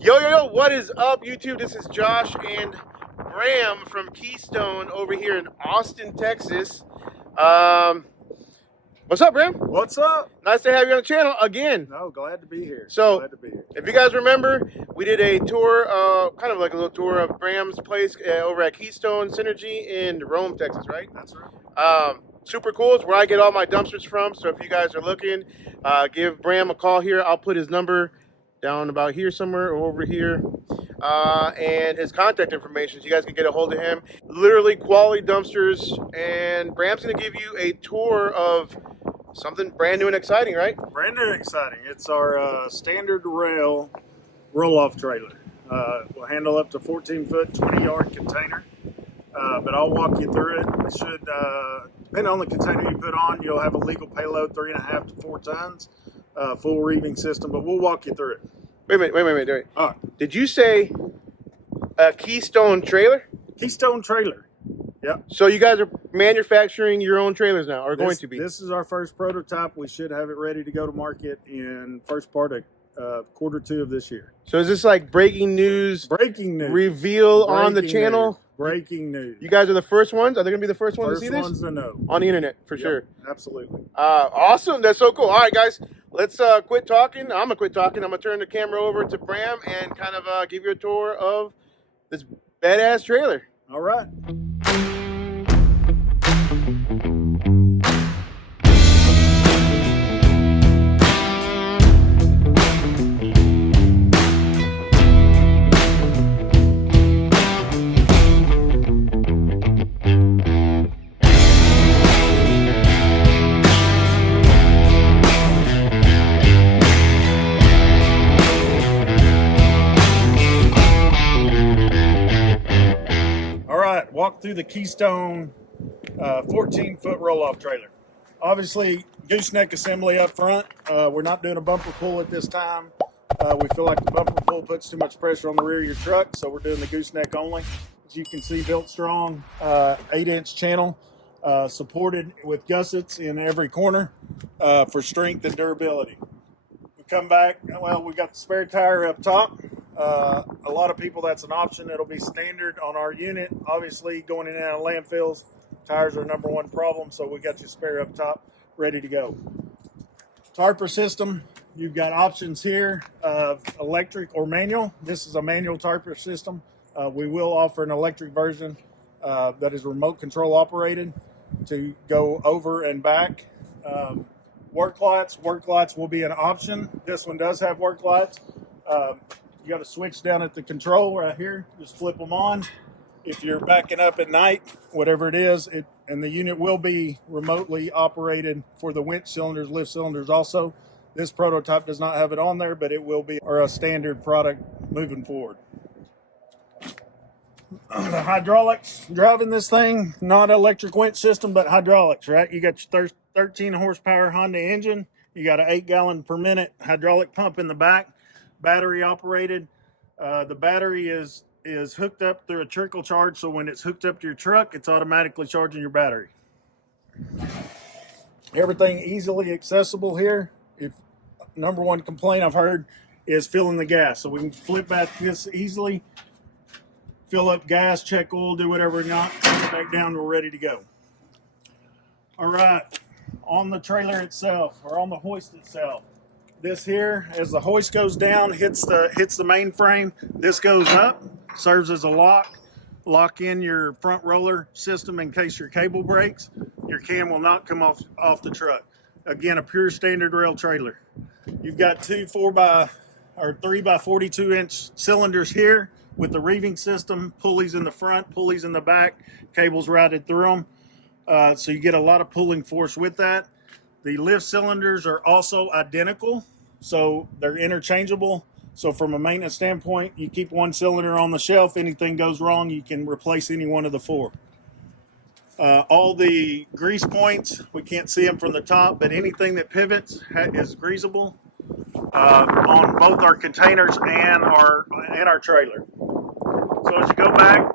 Yo, what is up, YouTube? This is Josh and Bram from Keystone over here in Austin, Texas. What's up, Bram? What's up? Nice to have you on the channel again. No, glad to be here. So, glad to be here. If you guys remember, we did a tour, kind of like a little tour of Bram's place over at Keystone Synergy in Rome, Texas, right? That's right. Super cool. It's where I get all my dumpsters from. So if you guys are looking, give Bram a call here. I'll put his number down about here somewhere or over here, and his contact information so you guys can get a hold of him. Literally quality dumpsters, and Bram's going to give you a tour of something brand new and exciting, right? Brand new and exciting. It's our standard rail roll-off trailer. We'll handle up to 14-foot, 20-yard container, but I'll walk you through it. It should, depending on the container you put on, you'll have a legal payload 3.5 to 4 tons, full reeving system, but we'll walk you through it. Wait a minute. All right. Did you say a Keystone trailer? Keystone trailer. Yep. So you guys are manufacturing your own trailers now, or going to be? This is our first prototype. We should have it ready to go to market in first part of Q2 of this year. So is this like breaking news? Breaking news. Reveal on the channel? Breaking news. You guys are the first ones? Are they going to be the first ones to see this? First ones to know. On the internet, for sure. Absolutely. Awesome. That's so cool. All right, guys. Let's quit talking. I'm going to quit talking. I'm going to turn the camera over to Bram and kind of give you a tour of this badass trailer. All right. Walk through the Keystone 14-foot roll-off trailer. Obviously, gooseneck assembly up front. We're not doing a bumper pull at this time. We feel like the bumper pull puts too much pressure on the rear of your truck, so we're doing the gooseneck only. As you can see, built strong, 8-inch channel, supported with gussets in every corner for strength and durability. We come back, well, we got the spare tire up top. A lot of people, that's an option. It'll be standard on our unit. Obviously, going in and out of landfills, tires are number one problem, so we got your spare up top ready to go. Tarper system, you've got options here of electric or manual. This is a manual tarper system. We will offer an electric version that is remote control operated to go over and back. Work lights will be an option. This one does have work lights. You got a switch down at the control right here. Just flip them on. If you're backing up at night, whatever it is, and the unit will be remotely operated for the winch cylinders, lift cylinders also. This prototype does not have it on there, but it will be a standard product moving forward. The hydraulics driving this thing, not electric winch system, but hydraulics, right? You got your 13 horsepower Honda engine. You got an 8-gallon per minute hydraulic pump in the back. Battery operated. The battery is hooked up through a trickle charge, so when it's hooked up to your truck, it's automatically charging your battery. Everything easily accessible here. If number one complaint I've heard is filling the gas, so we can flip back this easily, fill up gas, check oil, do whatever we got, send it back down, we're ready to go. All right, on the trailer itself, or on the hoist itself, this here, as the hoist goes down, hits the main frame, this goes up, serves as a lock in your front roller system in case your cable breaks. Your cam will not come off the truck. Again, a pure standard rail trailer. You've got two 3 by 42 inch cylinders here with the reeving system, pulleys in the front, pulleys in the back, cables routed through them. So you get a lot of pulling force with that. The lift cylinders are also identical, so they're interchangeable. So from a maintenance standpoint, you keep one cylinder on the shelf. Anything goes wrong, you can replace any one of the 4. All the grease points, we can't see them from the top, but anything that pivots is greasable on both our containers and our trailer. So as you go back,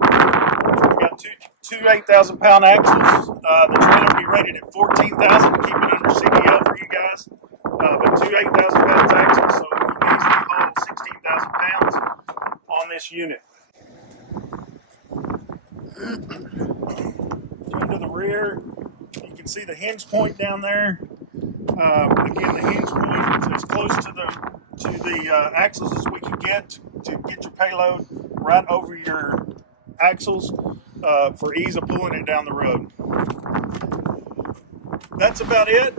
we got two 8,000-pound axles. The trailer will be rated at 14,000 to keep it under CDL for you guys. But two 8,000 pounds axles, so you can easily haul unit. Come to the rear, you can see the hinge point down there. Again, the hinge point is as close to the axles as we can get to get your payload right over your axles for ease of pulling it down the road. That's about it.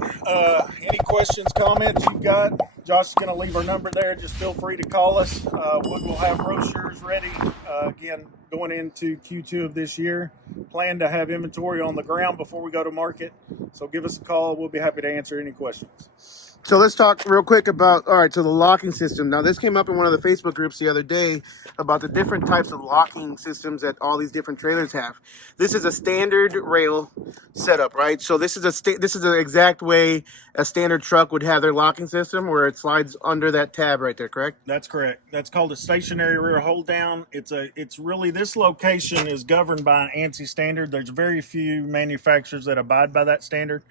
Any questions, comments you've got? Josh is going to leave our number there. Just feel free to call us. We'll have brochures ready. Again, going into Q2 of this year. Plan to have inventory on the ground before we go to market. So give us a call. We'll be happy to answer any questions. So let's talk real quick about, all right, so the locking system. Now, this came up in one of the Facebook groups the other day about the different types of locking systems that all these different trailers have. This is a standard rail setup, right? So this is the exact way a standard truck would have their locking system, where it slides under that tab right there, correct? That's correct. That's called a stationary rear hold down. It's really, this location is governed by an ANSI standard. There's very few manufacturers that abide by that standard.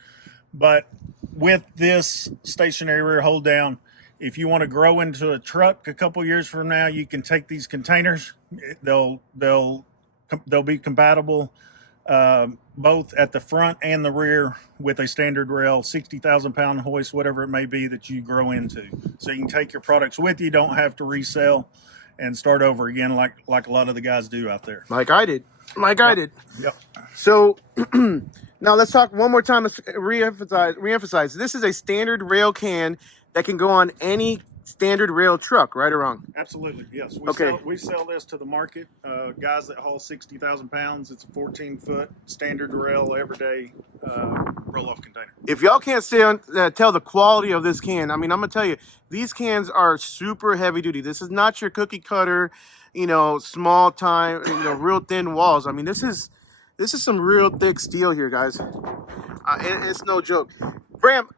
But with this stationary rear hold down, if you want to grow into a truck a couple years from now, you can take these containers. They'll be compatible both at the front and the rear with a standard rail, 60,000 pound hoist, whatever it may be that you grow into. So you can take your products with you, don't have to resell and start over again like a lot of the guys do out there. Like I did. Yep. So now let's talk one more time. Let's reemphasize. This is a standard rail can that can go on any standard rail truck, right or wrong? Absolutely, yes. We sell this to the market. Guys that haul 60,000 pounds. It's a 14-foot standard rail, everyday roll-off container. If y'all can't tell the quality of this can, I mean, I'm gonna tell you, these cans are super heavy duty. This is not your cookie cutter, small time, real thin walls. I mean, this is some real thick steel here, guys. It's no joke. Bram,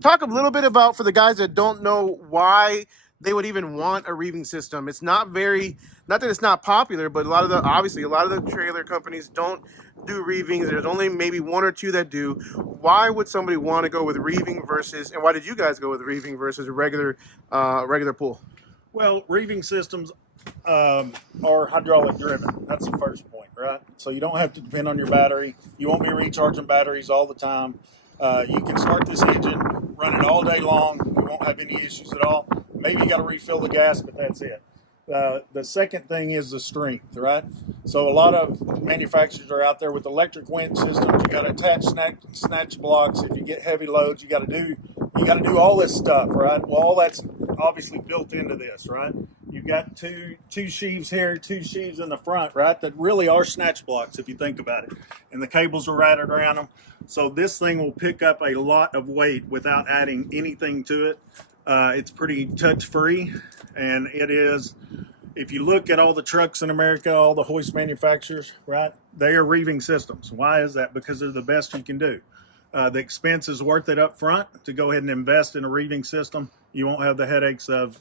talk a little bit about, for the guys that don't know, why they would even want a reeving system. It's not that it's not popular, but obviously a lot of the trailer companies don't do reeving. There's only maybe one or two that do. Why would somebody want to go with reeving and why did you guys go with reeving versus a regular pull? Well, reeving systems are hydraulic driven. That's the first point, right? So you don't have to depend on your battery. You won't be recharging batteries all the time. You can start this engine, run it all day long. You won't have any issues at all. Maybe you got to refill the gas, but that's it. The second thing is the strength, right? So a lot of manufacturers are out there with electric winch systems. You got to attach snatch blocks. If you get heavy loads, you got to do all this stuff, right? Well, all that's obviously built into this, right? You've got two sheaves here, two sheaves in the front, right? That really are snatch blocks if you think about it. And the cables are routed around them. So this thing will pick up a lot of weight without adding anything to it. It's pretty touch-free, and it is, if you look at all the trucks in America, all the hoist manufacturers, right, they are reeving systems. Why is that? Because they're the best you can do. The expense is worth it up front to go ahead and invest in a reeving system. You won't have the headaches of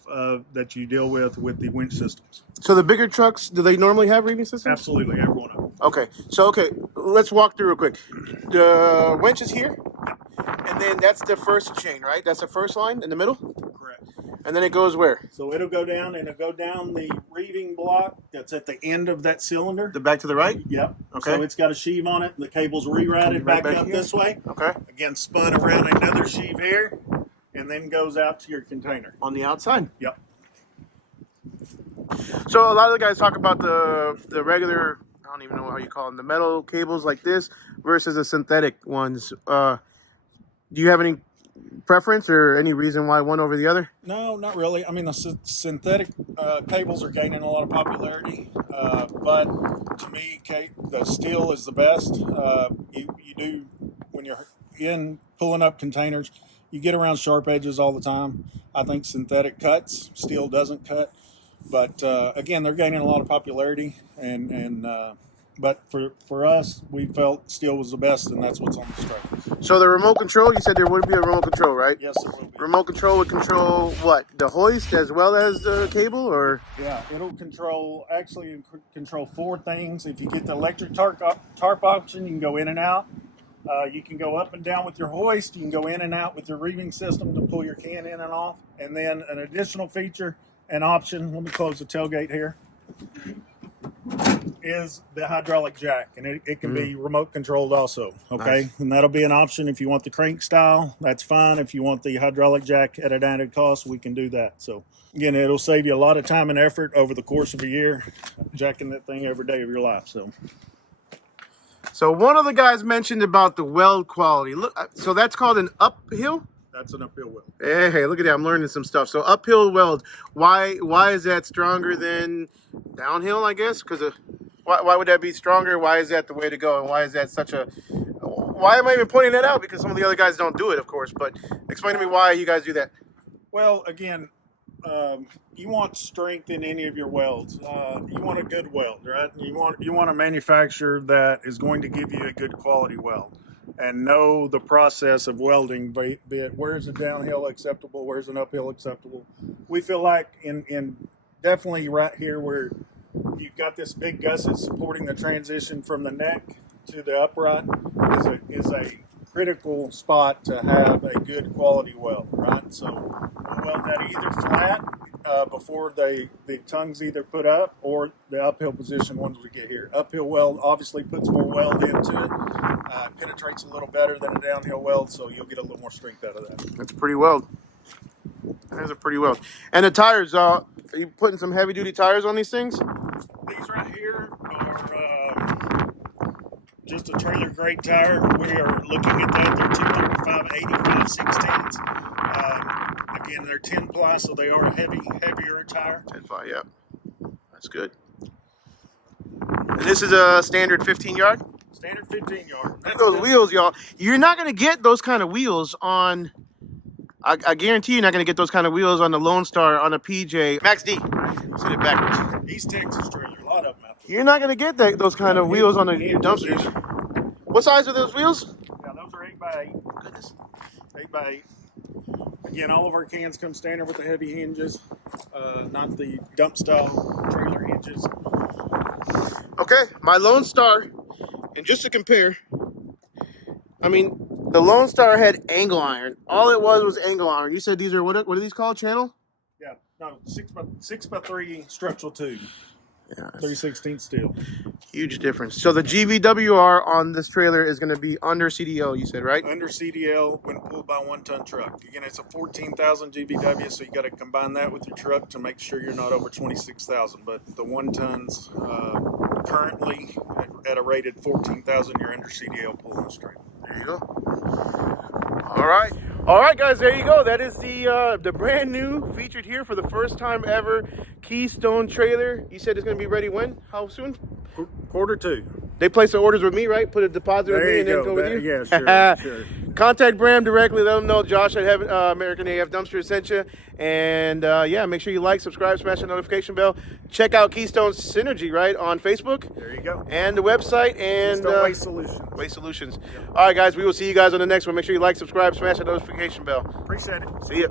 that you deal with the winch systems. So the bigger trucks, do they normally have reeving systems? Absolutely, every one of them. Okay, let's walk through real quick. The winch is here, and then that's the first chain, right? That's the first line in the middle? Correct. And then it goes where? So it'll go down, and it'll go down the reeving block that's at the end of that cylinder. The back to the right? Yep. Okay. So it's got a sheave on it. The cable's rerouted back up here. This way. Okay. Again, spun around another sheave here, and then goes out to your container. On the outside? Yep. So a lot of the guys talk about the regular, I don't even know how you call them, the metal cables like this versus the synthetic ones. Do you have any preference or any reason why one over the other? No, not really. I mean, the synthetic cables are gaining a lot of popularity, but to me, the steel is the best. You do, when you're pulling up containers, you get around sharp edges all the time. I think synthetic cuts, steel doesn't cut. But again, they're gaining a lot of popularity, but for us, we felt steel was the best, and that's what's on the strike. So the remote control, you said there would be a remote control, right? Yes, it will be. Remote control would control what? The hoist as well as the cable, or? Yeah, it'll control four things. If you get the electric tarp option, you can go in and out. You can go up and down with your hoist. You can go in and out with your reeving system to pull your can in and off. And then an additional feature, an option. Let me close the tailgate here. is the hydraulic jack, and it can be remote controlled also. Okay, nice. And that'll be an option if you want the crank style. That's fine. If you want the hydraulic jack at an added cost, we can do that. So again, it'll save you a lot of time and effort over the course of a year, jacking that thing every day of your life. So one of the guys mentioned about the weld quality. Look, so that's called an uphill? That's an uphill weld. Hey, look at that. I'm learning some stuff. So uphill weld, why is that stronger than downhill, I guess? Because why would that be stronger? Why is that the way to go? And why is that such a... Why am I even pointing that out? Because some of the other guys don't do it, of course. But explain to me why you guys do that. Well, again, you want strength in any of your welds. You want a good weld, right? You want a manufacturer that is going to give you a good quality weld and know the process of welding, be it where's a downhill acceptable, where's an uphill acceptable. We feel like in definitely right here where you've got this big gusset supporting the transition from the neck to the upright is a critical spot to have a good quality weld, right? So we'll weld that either flat before the tongue's either put up, or the uphill position once we get here. Uphill weld obviously puts more weld into it, penetrates a little better than a downhill weld, so you'll get a little more strength out of that. That's a pretty weld. That is a pretty weld. And the tires, are you putting some heavy duty tires on these things? These right here are just a trailer grade tire. We are looking at that. They're 235/80 5/16s. Again, they're 10 ply, so they are a heavier tire. 10 ply, yeah. That's good. And this is a standard 15 yard? Standard 15 yard. Look at those wheels, y'all. You're not going to get those kind of wheels on... I guarantee you're not going to get those kind of wheels on the Lone Star, on a PJ. Max D. Said it backwards. East Texas trailer. A lot of them out there. You're not going to get those kind of wheels on the dumpsters. What size are those wheels? Yeah, those are 8x8. Goodness. 8x8. Again, all of our cans come standard with the heavy hinges, not the dump style trailer hinges. Okay, my Lone Star, and just to compare, I mean, the Lone Star had angle iron. All it was angle iron. You said these are, what are these called, channel? Yeah, no, 6x3 structural tube. Yeah, 3/16 steel. Huge difference. So the GVWR on this trailer is going to be under CDL, you said, right? Under CDL when pulled by a 1-ton truck. Again, it's a 14,000 GVW, so you got to combine that with your truck to make sure you're not over 26,000. But the 1-tons currently at a rated 14,000, you're under CDL pulling this trailer. There you go. All right, guys. There you go. That is the brand new, featured here for the first time ever, Keystone trailer. You said it's going to be ready when? How soon? Q2. They place the orders with me, right? Put a deposit with me and then go with you? Yeah, sure. Contact Bram directly. Let them know Josh at American AF Dumpster sent you. And yeah, make sure you like, subscribe, smash the notification bell. Check out Keystone Synergy, right, on Facebook. There you go. And the website. And Keystone Waste Solutions. Waste Solutions. Yep. All right, guys, we will see you guys on the next one. Make sure you like, subscribe, smash the notification bell. Appreciate it. See ya.